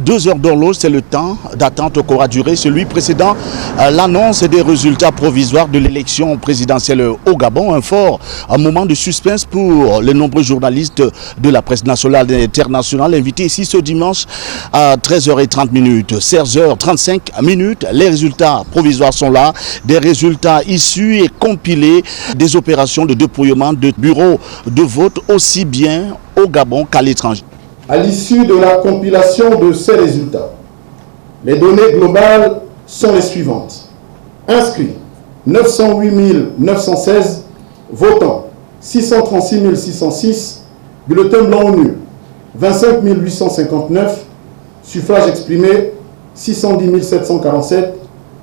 2 heures d'horloge, c'est le temps d'attente qu'aura duré celui précédent l'annonce des résultats provisoires de l'élection présidentielle au Gabon. Un moment de suspense pour les nombreux journalistes de la presse nationale et internationale invités ici ce dimanche à 13h30, 16h35. Les résultats provisoires sont là, des résultats issus et compilés des opérations de dépouillement de bureaux de vote aussi bien au Gabon qu'à l'étranger. À l'issue de la compilation de ces résultats, les données globales sont les suivantes. Inscrits 908 916, votants 636 606, bulletins blancs ou nuls 25 859, suffrages exprimés 610 747,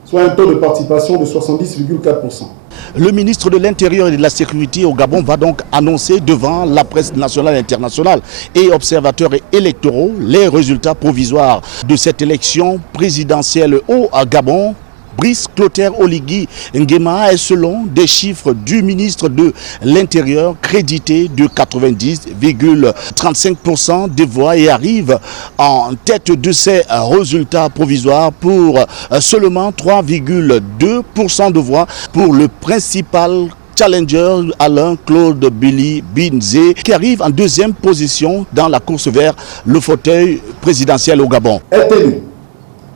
soit un taux de participation de 70,4%. Le ministre de l'Intérieur et de la Sécurité au Gabon va donc annoncer devant la presse nationale et internationale et observateurs électoraux les résultats provisoires de cette élection présidentielle au Gabon. Brice Clotaire Oligui Nguema est, selon des chiffres du ministre de l'Intérieur, crédité de 90,35% des voix et arrive en tête de ces résultats provisoires pour seulement 3,2% de voix pour le principal challenger Alain Claude Billy Binzé, qui arrive en deuxième position dans la course vers le fauteuil présidentiel au Gabon. Est élu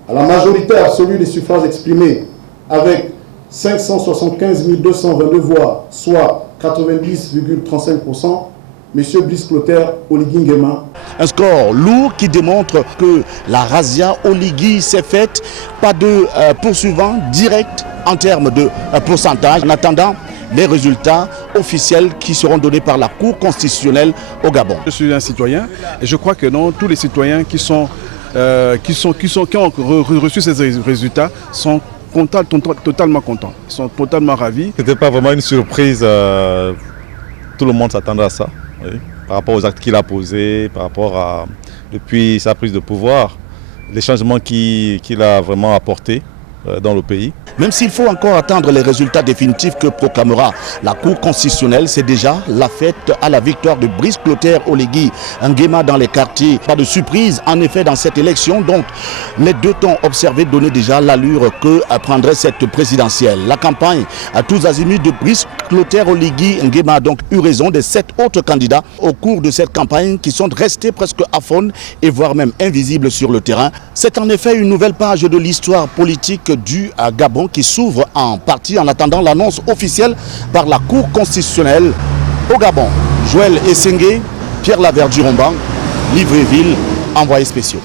à la majorité absolue des suffrages exprimés avec 575 222 voix, soit 90,35%, M. Brice Clotaire Oligui Nguema. Un score lourd qui démontre que la razzia Oligui s'est faite, pas de poursuivant direct en termes de pourcentage, en attendant les résultats officiels qui seront donnés par la Cour constitutionnelle au Gabon. Je suis un citoyen et je crois que non, tous les citoyens qui ont reçu ces résultats sont totalement contents. Ils sont totalement ravis. Ce n'était pas vraiment une surprise. Tout le monde s'attendait à ça. Oui, par rapport aux actes qu'il a posés, par rapport à, depuis sa prise de pouvoir, les changements qu'il a vraiment apportés dans le pays. Même s'il faut encore attendre les résultats définitifs que proclamera la Cour constitutionnelle, c'est déjà la fête à la victoire de Brice Clotaire Oligui Nguema dans les quartiers. Pas de surprise en effet dans cette élection, donc les deux temps observés donnaient déjà l'allure que prendrait cette présidentielle. La campagne à tous azimuts de Brice Clotaire Oligui Nguema a donc eu raison des 7 autres candidats au cours de cette campagne qui sont restés presque aphones et voire même invisibles sur le terrain. C'est en effet une nouvelle page de l'histoire politique du Gabon qui s'ouvre en partie en attendant l'annonce officielle par la Cour constitutionnelle au Gabon. Joël Essengue, Pierre Laverdure-Romban, Libreville, envoyés spéciaux.